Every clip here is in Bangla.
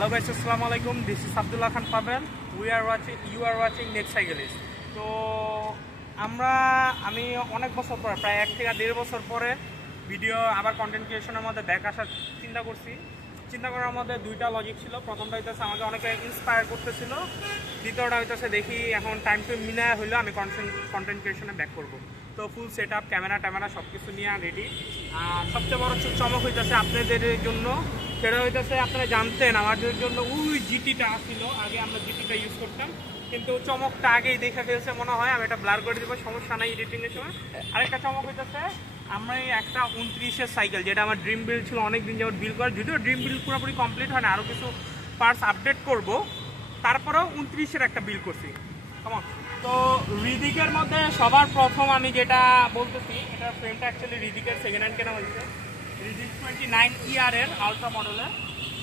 Hello guys, assalamu alaikum. This is Abdullah Khan Pavel. You are watching Net Cyclist. তো আমি অনেক বছর পরে প্রায় 1 থেকে 1.5 বছর পরে ভিডিও আবার কন্টেন্ট ক্রিয়েশনের মধ্যে ব্যাক আসার চিন্তা করার মধ্যে দুইটা লজিক ছিল। প্রথমটা হইতেছে আমাকে অনেকে ইন্সপায়ার করতেছিল, দ্বিতীয়টা হইতেছে দেখি এখন টাইম টু মিলায় হইলো আমি কন্টেন্ট ক্রিয়েশনে ব্যাক করব। তো ফুল সেট আপ ক্যামেরা সব কিছু নিয়ে রেডি। আর সবচেয়ে বড় চমক হইতেছে আপনাদের জন্য, সেটা হইতেছে আপনারা জানতেন আমাদের জন্য ওই জিটিটা ছিল, আগে আমরা জিটিটা ইউজ করতাম, কিন্তু চমকটা আগেই দেখে ফেলছে মনে হয়। আমি এটা ব্লার করে দেবো, সমস্যা নাই এডিটিংয়ের সময়। আরেকটা চমক হইতেছে আমরা একটা 29-এর সাইকেল, যেটা আমার ড্রিম বিল্ড ছিল অনেক দিন যাবত বিল্ড করার, যদিও ড্রিম বিল্ড পুরোপুরি কমপ্লিট হয় না, আরও কিছু পার্টস আপডেট করব, তারপরেও 29-এর একটা বিল্ড করছি। কেমন? তো রিদিকের মধ্যে সবার প্রথম আমি যেটা বলতেছি, এটার ফ্রেমটা অ্যাকচুয়ালি রিদিকের সেকেন্ড হ্যান্ড কেনা হয়েছে, রিদিক 29 এর আলট্রা মডেলের।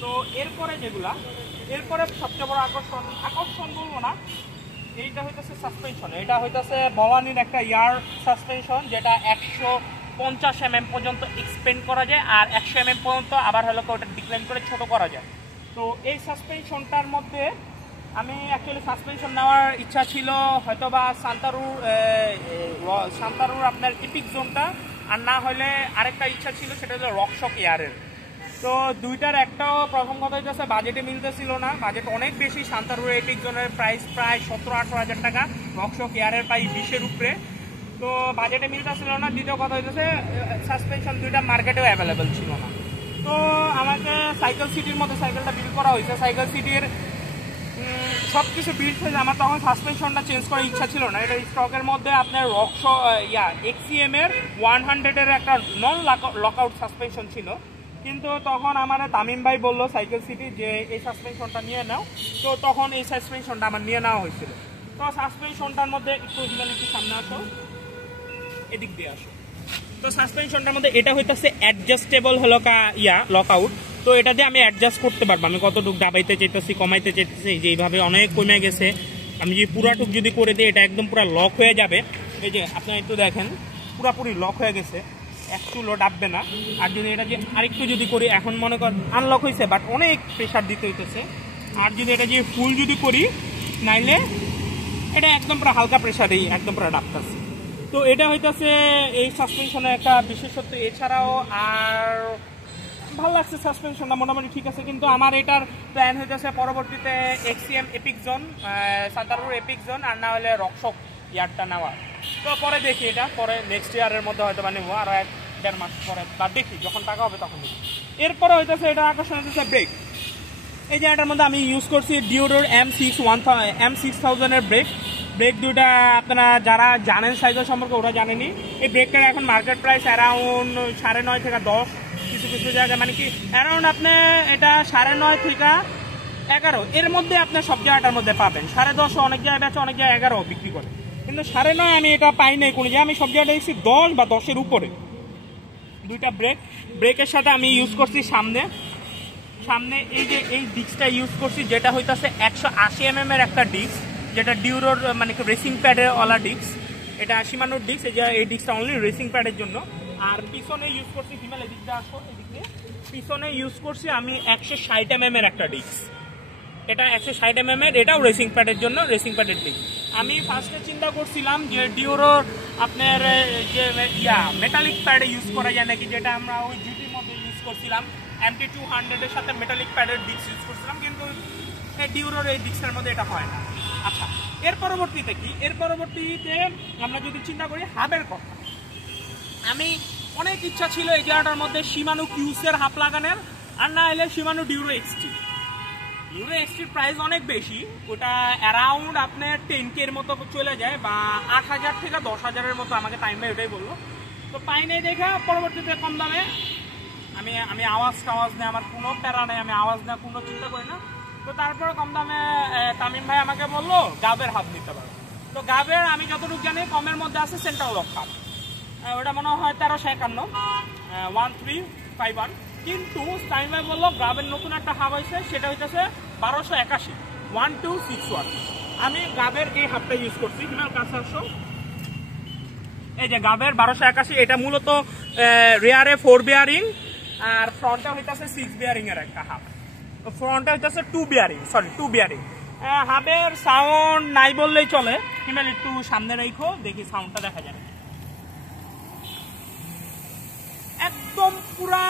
তো এরপরে সবচেয়ে বড় আকর্ষণ বলবো না, এইটা হইতেছে সাসপেনশন। এটা হইতেছে ভবানীর একটা ইয়ার সাসপেনশন, যেটা 150 mm পর্যন্ত এক্সপেন্ড করা যায়, আর 100 mm পর্যন্ত আবার হলো ওটা ডিক্লাইন করে ছোট করা যায়। তো এই সাসপেনশনটার মধ্যে আমি অ্যাকচুয়ালি সাসপেনশন নেওয়ার ইচ্ছা ছিল হয়তোবা সান্তারুর আপনার ইপিক জোনটা, আর না হলে আরেকটা ইচ্ছা ছিল সেটা হলো রকশক এয়ারের। তো দুইটার একটাও প্রথম কথা হচ্ছে বাজেটে মিলতেছিল না, বাজেট অনেক বেশি। সান্তারুর এপিক জোনের প্রাইস প্রায় 17-18 হাজার টাকা, রকশক এয়ারের প্রায় 20-এর উপরে। তো বাজেটে মিলতেছিল না। দ্বিতীয় কথা হচ্ছে সাসপেনশন দুইটা মার্কেটেও অ্যাভেলেবেল ছিল না। তো আমাকে সাইকেল সিটির মধ্যে সাইকেলটা বিল্ড করা হয়েছে। সাইকেল সিটির সব কিছু বিল্ড হয়েছে, আমার তখন সাসপেনশনটা চেঞ্জ করার ইচ্ছা ছিল না। এটা স্টকের মধ্যে আপনার XCM এর 100-এর একটা নন লকআউট সাসপেনশন ছিল, কিন্তু তখন আমার তামিম ভাই বললো সাইকেল সিটি যে এই সাসপেনশনটা নিয়ে নাও। তো তখন এই সাসপেনশনটা আমার নিয়ে নেওয়া হয়েছিল। তো সাসপেনশনটার মধ্যে একটু সামনে আসো, এদিক দিয়ে আসো। তো সাসপেনশনটার মধ্যে এটা হইতেছে অ্যাডজাস্টেবল হলো লকআউট। তো এটা দিয়ে আমি অ্যাডজাস্ট করতে পারবো, আমি কতটুকু দাবাইতে চাইতেছি কমাইতে চাইতেছি, যে এইভাবে অনেক কমে গেছে। আমি যদি পুরাটুক যদি করে দিই এটা একদম পুরো লক হয়ে যাবে। এই যে আপনারা একটু দেখেন পুরাপুরি লক হয়ে গেছে, একটু লো ডাববে না। আর যদি এটা যে আরেকটু যদি করি, এখন মনে কর আনলক হয়েছে বাট অনেক প্রেশার দিতে হইতেছে। আর যদি এটা যে ফুল যদি করি, নাইলে এটা একদম পুরো হালকা প্রেশারেই একদম পুরো ডাবতেছে। তো এটা হইতেছে এই সাসপেনশনের একটা বিশেষত্ব। এছাড়াও আর ভালো লাগছে সাসপেনশনটা, মোটামুটি ঠিক আছে। কিন্তু আমার এটার প্ল্যান হইতেছে পরবর্তীতে XCM এপিক জোন, সান্তারুর এপিক জোন, আর না হলে রকশক ইয়ারটা নেওয়া। তো পরে দেখি, এটা পরে নেক্সট ইয়ারের মধ্যে হয়তো নেবো, আরও 1-1.5 মাস পরে, বা দেখি যখন টাকা হবে তখন দেখি। এরপরে হইতেছে এটা আকর্ষণ হইতেছে ব্রেক। এই যে এটার মধ্যে আমি ইউজ করছি ডিওডোর M6000-এর ব্রেক দুইটা। আপনারা যারা জানেন সাইকেল সম্পর্কে ওরা জানেনি। এই ব্রেকটার এখন মার্কেট প্রাইস অ্যারাউন্ড 9.5 থেকে 10, কিছু জায়গায় মানে কি অ্যারাউন্ড আপনি এটা 9.5 থেকে 11 এর মধ্যে আপনি সব জায়গাটার মধ্যে পাবেন। 10.5 অনেক জায়গায় বেচে, অনেক জায়গায় 11 বিক্রি করে, কিন্তু 9.5 আমি এটা পাই নাই কোনো জায়গায়। আমি সব জায়গায় দেখছি 10 বা 10-এর উপরে। দুইটা ব্রেকের সাথে আমি ইউজ করছি সামনে এই যে এই ডিস্কটা ইউজ করছি, যেটা হইতাছে 180 mm এর একটা ডিস্ক, যেটা ডিউরোর মানে কি রেসিং প্যাডের ওলা ডিস্ক। এটা শিমানোর ডিস্ক, এই ডিস্কটা অনলি রেসিং প্যাডের জন্য। আর পিছনে ইউজ করছি হিমাল, এদিকটা আসো, এদিকে পিছনে ইউজ করছি আমি 160 mm এর একটা ডিস্ক। এটা 160 mm এর, এটাও রেসিং প্যাডের জন্য, রেসিং প্যাডের ডিস্ক। আমি ফার্স্টে চিন্তা করছিলাম যে ডিউরোর আপনার যে মেটালিক প্যাড ইউজ করা যায় নাকি, যেটা আমরা ওই জিটির মধ্যে ইউজ করছিলাম। MT200-এর সাথে মেটালিক প্যাডের ডিস্ক ইউজ করছিলাম, কিন্তু ডিউরোর এই ডিস্কের মধ্যে এটা হয় না। আচ্ছা, এর পরবর্তীতে আমরা যদি চিন্তা করি হাবের কথা, আমি অনেক ইচ্ছা ছিল এই জায়গাটার মধ্যে শিমানো কিউসের হাফ লাগানোর, আর না হলে শিমানো ডিউরো এক্সটি। ডিউরো এক্সটির প্রাইস অনেক বেশি, ওটা অ্যারাউন্ড আপনার 10K এর মতো চলে যায়, বা 8,000 থেকে 10,000-এর মতো। আমাকে টাইম ভাই ওটাই বললো। তো পাই নাই দেখা পরবর্তীতে কম দামে আমি আওয়াজ নেই, আমার কোনো প্যারা নেই, আমি আওয়াজ নেওয়া কোনো চিন্তা করি না। তো তারপরে কম দামে তামিম ভাই আমাকে বললো গাবের হাত নিতে পারো। তো গাবের আমি যতটুকু জানি কমের মধ্যে আছে সেন্ট্রাল লক হাত, ওটা মনে হয় 1351 1351। কিন্তু তামিম ভাই বললো গাবের নতুন একটা হাব হয়েছে, সেটা হইতেছে 1281 1261। আমি গাবের এই হাবটা ইউজ করছি। হিমাল কাছে আসো, এই যে গাবের 1281। এটা মূলত রেয়ারে 4 বেয়ারিং, আর ফ্রন্টে হইতেছে 6 বেয়ারিং এর একটা হাব। ফ্রন্টে হইতেছে টু বিয়ারিং। হাবের সাউন্ড নাই বললেই চলে, হিমেল একটু সামনে রাখো দেখি সাউন্ডটা দেখা যায়। একদম পুরা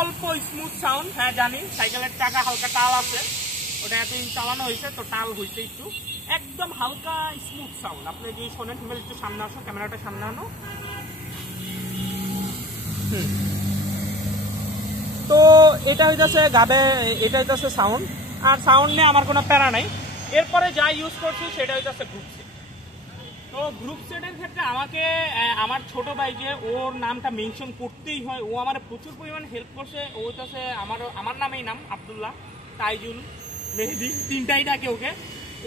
অল্প স্মুথ সাউন্ড। হ্যাঁ জানি সাইকেলের চাকা হালকা টাল আছে, ওটা এতদিন চালানো হয়েছে তো টাল হয়েছে একটু, একদম হালকা স্মুথ সাউন্ড। আপনি যদি শোনেন হিমেল একটু সামনে আসো, ক্যামেরাটা সামনে আনো। তো এটা হইতেছে গাবে, এটা হইতেছে সাউন্ড। আর সাউন্ড নিয়ে আমার কোনো প্যারা নাই। এরপরে যা ইউজ করছি সেটা হইতেছে গ্রুপ সেট। তো গ্রুপ সেটের ক্ষেত্রে আমাকে আমার ছোট ভাই, যে ওর নামটা মেনশন করতেই হয়, ও আমার প্রচুর পরিমাণ হেল্প করছে। ও হইতেছে আমার নামেই নাম আব্দুল্লাহ, তাইজুল, মেহেদি, তিনটাই ডাকে ওকে।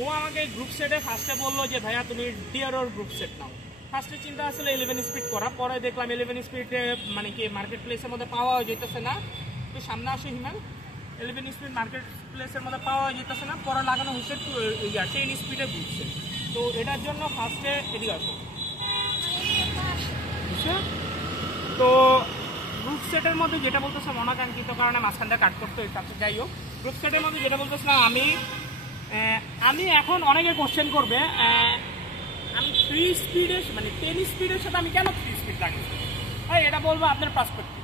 ও আমাকে গ্রুপ সেটে ফার্স্টে বললো যে ভাইয়া তুমি ডিআরওর গ্রুপ সেট নাও। ফার্স্টে চিন্তা আসলে 11 স্পিড করা, পরে দেখলাম 11 স্পিডে মানে কি মার্কেট প্লেসের মধ্যে পাওয়া যেতেছে না। তো সামনে আসে হিমাল, 11 স্পিড মার্কেট প্লেসের মধ্যে পাওয়া যেতেছে না, পরে লাগানো হচ্ছে 10 স্পিডে ঘুরছে। তো এটার জন্য ফার্স্টে এদিকে আসো। তো গ্রুপ সেটের মধ্যে যেটা বলতেছে মনাকাঙ্ক্ষিত কারণে মাঝখানটা কাট করতে হয়েছে, আচ্ছা যাই হোক। গ্রুপ সেটের মধ্যে যেটা বলতেছিলাম, আমি এখন অনেকে কোশ্চেন করবে আমি 3 স্পিডের মানে 10 স্পিডের সাথে আমি কেন 3 স্পিড লাগিয়েছি। হ্যাঁ, এটা বলবো আপনার পার্সপেক্টিভ।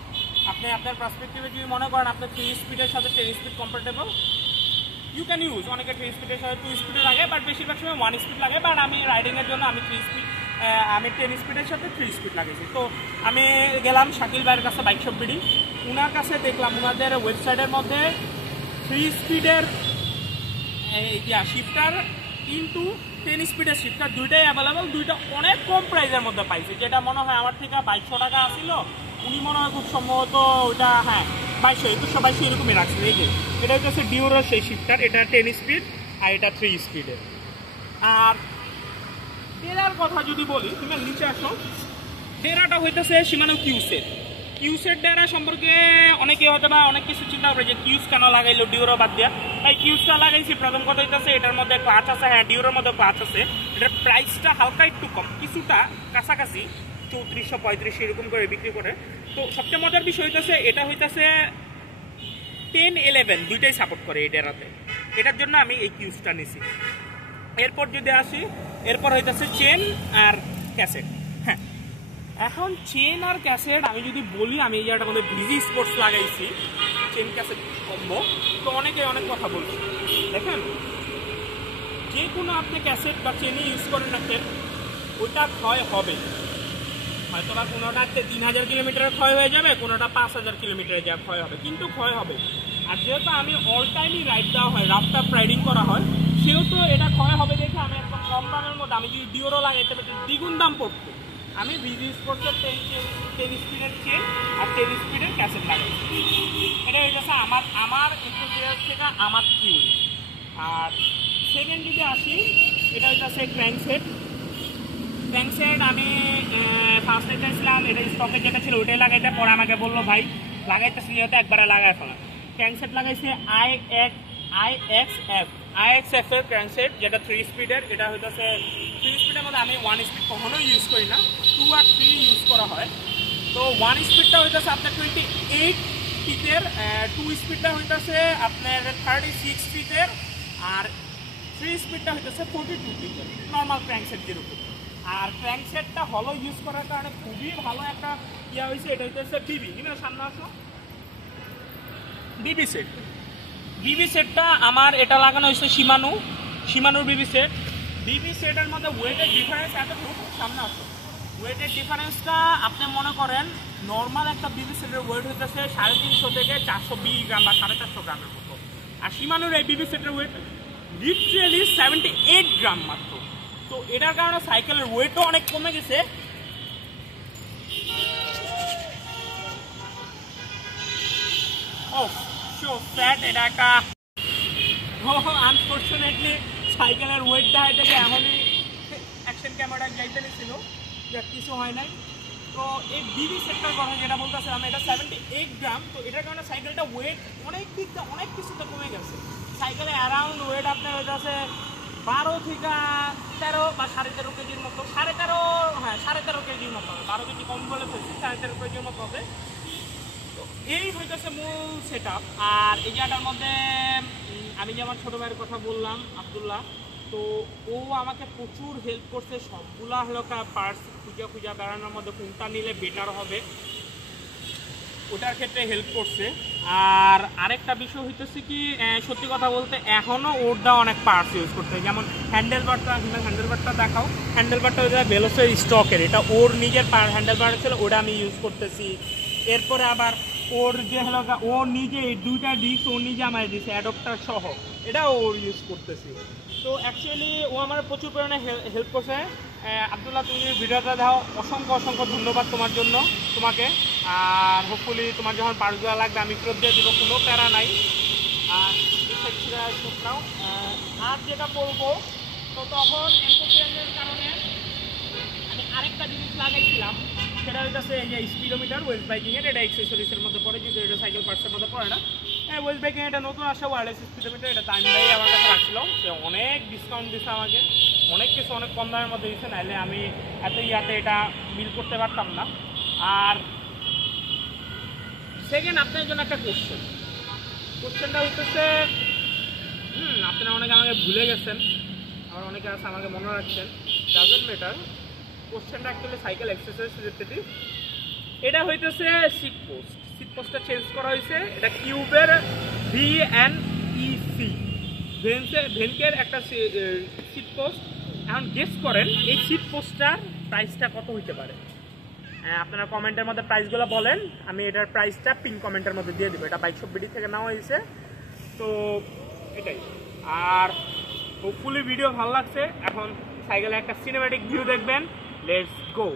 আপনি আপনার পার্সপেক্টিভে যদি মনে করেন আপনার 3 স্পিডের সাথে 10 speed comfortable, you can use. অনেকে 3 স্পিডের সাথে 2 স্পিডে লাগে, বাট বেশিরভাগ সময় 1 স্পিড লাগে। বাট আমি রাইডিংয়ের জন্য আমি 10 স্পিডের সাথে 3 স্পিড লাগিয়েছি। তো আমি গেলাম শাকিল ভাইয়ের কাছে, বাইক শপ বিডি, ওনার কাছে দেখলাম ওনাদের ওয়েবসাইটের মধ্যে 3 স্পিডের শিফটার ইনটু 10 স্পিডের শিফটার দুইটাই অ্যাভেলেবেল। দুইটা অনেক কম প্রাইসের মধ্যে পাইছে, যেটা মনে হয় আমার থেকে 2200 টাকা আসছিল, উনি মনে হয় খুব সম্ভবত ওইটা, হ্যাঁ 2200, 2100, এরকমই রাখছিল। এই যে এটা হচ্ছে ডিওরোর সেই শিফটার, এটা 10 স্পিড আর এটা 3 স্পিডের। আর ডেরার কথা যদি বলি, তুমি নিচে আসো, ডেরাটা হইতেছে শিমানো কিউসেট ডেরা সম্পর্কে অনেকে হয়তো বা অনেক কিছু চিন্তা করে যে কিউস কেন লাগাইলো ডিওরো বাদ দিয়া। তাই কিউসটা লাগাইছি। প্রথম কথা হইতেছে এটার মধ্যে ক্লাচ আছে, হ্যাঁ ডিওরোর মধ্যে ক্লাচ আছে। এটার প্রাইসটা হালকা একটু কম, কিছুটা কাছাকাছি 3400-3500 এরকম করে বিক্রি করে। তো সবচেয়ে মজার বিষয় হইতেছে এটা হইতেছে 10-11 দুইটাই সাপোর্ট করে এই ডেরাতে, এটার জন্য আমি এই কিউসটা নিছি। এরপর যদি আসি, এরপর হইতেছে চেন আর ক্যাসেট। হ্যাঁ, এখন চেন আর ক্যাসেট আমি যদি বলি, আমি এই জায়গাটার মধ্যে ভিজি স্পোর্টস লাগাইছি, চেন ক্যাসেট কম্বো। তো অনেকে অনেক কথা বলছে, দেখেন যে কোনো আপনি ক্যাসেট বা চেনই ইউজ করেন না কেন, ওইটা ক্ষয় হবে। হয়তো বা কোনোটা 3000 কিলোমিটারের ক্ষয় হয়ে যাবে, কোনোটা 5000 কিলোমিটারের যা ক্ষয় হবে, কিন্তু ক্ষয় হবে। আর যেহেতু আমি অল টাইমই রাইড দেওয়া হয়, রাফটাপ রাইডিং করা হয়, সেহেতু এটা ক্ষয় হবে দেখে আমি একদম কম দামের মধ্যে, আমি যদি ডিওরো লাগাইতে পারছি দ্বিগুণ দাম পড়তো, আমি ভিজি স্পোর্টসের 10 স্পিডের চেন আর 10 স্পিডের ক্যাসেট লাগাইছি। এটা হয়ে গেছে আমার এনথুজিয়াস্ট থেকে আমার থিওরি। আর সেকেন্ড যদি আসি, এটা হচ্ছে ক্র্যাঙ্কসেট। আমি ফার্স্টে চাইছিলাম এটা স্টকে যেটা ছিল ওইটাই লাগাইতে, পরে আমাকে বললো ভাই লাগাইতেছি যেহেতু একবারে লাগাই ফেলা। ক্র্যাঙ্কসেট লাগাইছে IXF এর ক্র্যাঙ্কসেট, যেটা 3 স্পিডের। এটা হইতেছে 3 স্পিডের মধ্যে আমি 1 স্পিড কখনোই ইউজ করি না, 2 আর 3 ইউজ করা হয়। তো 1 স্পিডটা হইতেছে আপনার 28 ফিটের, 2 স্পিডটা হইতেছে আপনার 36 ফিটের, আর 3 স্পিডটা হইতেছে 42 ফিটের, নর্মাল ক্র্যাঙ্কসেট যেরকম। আর ক্র্যাঙ্কসেটটা হলো ইউজ করার কারণে খুবই ভালো একটা ইয়া হয়েছে, এটা হইতেছে বিবি। সামনে আসো, বিবি সেটটা আমার এটা লাগানো হয়েছে শিমানোর বিবি সেটের মধ্যে ওয়েটের ডিফারেন্স এতটুকু। সামনে আসো, ওয়েটের ডিফারেন্সটা আপনি মনে করেন নর্মাল একটা বিবি সেটের ওয়েট হইতেছে 350 থেকে 420 গ্রাম বা 450 গ্রামের মতো, আর শিমানোর এই বিবি সেটের ওয়েট লিটারালি 78 গ্রাম মাত্র। তো এটার কারণে সাইকেলের ওয়েটও অনেক কমে গেছে। এটা একটা আনফর্চুনেটলি সাইকেলের ওয়েট দেখাইতে গিয়ে এমনই অ্যাকশন ক্যামেরা যাইতে ছিল, কিছু হয় নাই। তো এই বিবি সেটটার কথা যেটা বলতেছিলাম, এটা 78 গ্রাম। তো এটার কারণে সাইকেলটা ওয়েট অনেক কিছুটা কমে গেছে। সাইকেলে অ্যারাউন্ড ওয়েট আপনার হইতেছে 12 থেকে 13 বা 13.5 কেজির মতো, 13.5 কেজির মতো হবে, 12 কেজি কম বলে ফেলছি, 13.5 কেজির মতো হবে। তো এই হইতেছে মূল সেট আপ। আর এই জায়গাটার মধ্যে আমি যে আমার ছোটো ভাইয়ের কথা বললাম আবদুল্লাহ, তো ও আমাকে প্রচুর হেল্প করছে সবগুলা হলো পার্টস খুঁজা বেড়ানোর মধ্যে কোনটা নিলে বেটার হবে ওটার ক্ষেত্রে হেল্প করছে। আর আরেকটা বিষয় হইতেছে কি, সত্যি কথা বলতে এখনও ওর দেওয়া অনেক পার্টস ইউজ করতে হয়, যেমন হ্যান্ডেলবারটা দেখাও, হ্যান্ডেলবারটা ওই ভেলোসের স্টকের, এটা ওর নিজের হ্যান্ডেলবার ছিল, ওটা আমি ইউজ করতেছি। এরপরে আবার ওর যে হলো ও নিজে দুইটা ডিস্ক ও নিজে আমায় দিছে অ্যাডপ্টার সহ, এটাও ওর ইউজ করতেছি। তো অ্যাকচুয়ালি ও আমার প্রচুর পরিমাণে হেল্প করছে। আবদুল্লাহ, তুমি ভিডিওটা দাও, অসংখ্য ধন্যবাদ তোমাকে। আর হোপফুলি তোমার যখন পার্টসগুলো লাগবে আমি ফেরত দিয়ে দেবো, কোনো প্যারা নাই। আর আর যেটা বলবো, তো তখন এনকোচেঞ্জের কারণে আমি আরেকটা জিনিস লাগাইছিলাম, সেটা হইতেছে এই যে স্পিডোমিটার ওয়েস্ট বাইকিংয়ের, এটা এক্সেসরিজের মধ্যে পড়ে, কিন্তু এটা সাইকেল পার্টসের মধ্যে পড়ে না। ওয়েস্ট বাইকিং এটা নতুন আসা ওয়ারলেস স্পিডোমিটার, এটা তাইমদাই আমার কাছে রাখছিল, সে অনেক ডিসকাউন্ট দিচ্ছে আমাকে, অনেক কিছু অনেক কম দামের মধ্যে দিচ্ছে, নাহলে আমি এত ইয়াতে এটা বিল করতে পারতাম না। আর সেকেন্ড, আপনার জন্য একটা কোশ্চেনটা হইতেছে, আপনারা অনেকে আমাকে ভুলে গেছেন, আবার অনেকে আছে আমাকে মনে রাখছেন, ডাজন্ট ম্যাটার। কোশ্চেনটা অ্যাকচুয়ালি সাইকেল অ্যাক্সেসরিজ রিলেটেড। এটা হইতেছে সিট পোস্টটা চেঞ্জ করা হয়েছে, এটা কিউবের VNEC ভেনকের একটা সিট পোস্ট। এখন গেস করেন এই সিট পোস্টটার প্রাইসটা কত হইতে পারে। আপনারা কমেন্টের মধ্যে প্রাইসগুলো বলেন, আমি এটার প্রাইসটা পিন কমেন্টের মধ্যে দিয়ে দেবো। এটা বাইক শপ বিডি থেকে নেওয়া হয়েছে, তো এটাই। আর হোপফুলি ভিডিও ভালো লাগছে। এখন সাইকেলে একটা সিনেম্যাটিক ভিউ দেখবেন, লেটস গো।